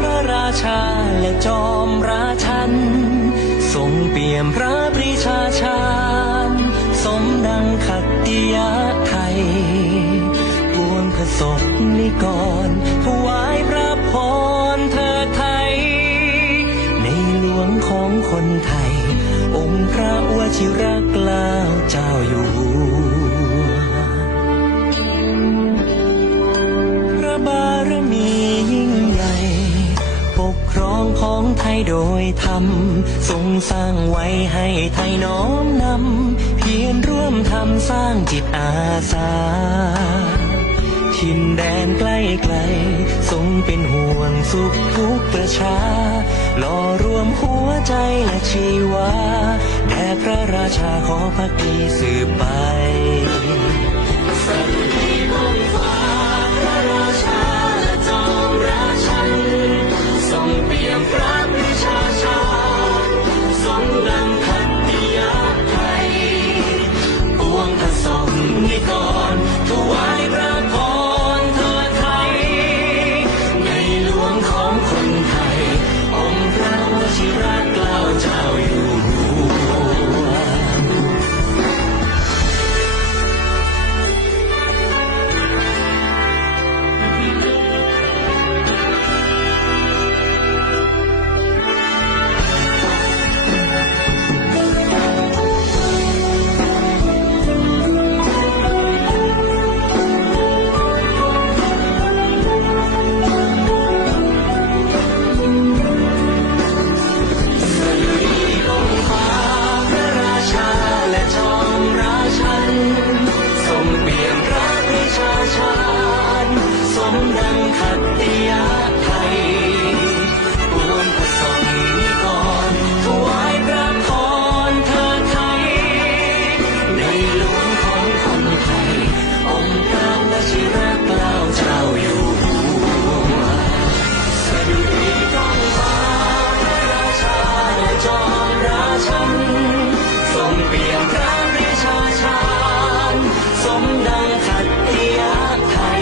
พระราชาและจอมราชัน ทรงเปี่ยมพระปรีชาชาญสมดังขัตติยะไทยปวงพระศนิกรถวายพระพรเธอไทย ในหลวงของคนไทย องค์พระวชิรเกล้า โดยธรรมทรงสร้างไว้ให้ไทยน้อมนำ เพียรร่วมทำสร้างจิตอาสาทินแดนใกล้ไกล ทรงเป็นห่วงสุขทุกประชาหล่อรวมหัวใจและชีวาแด่พระราชาขอพักดีสืบไป ง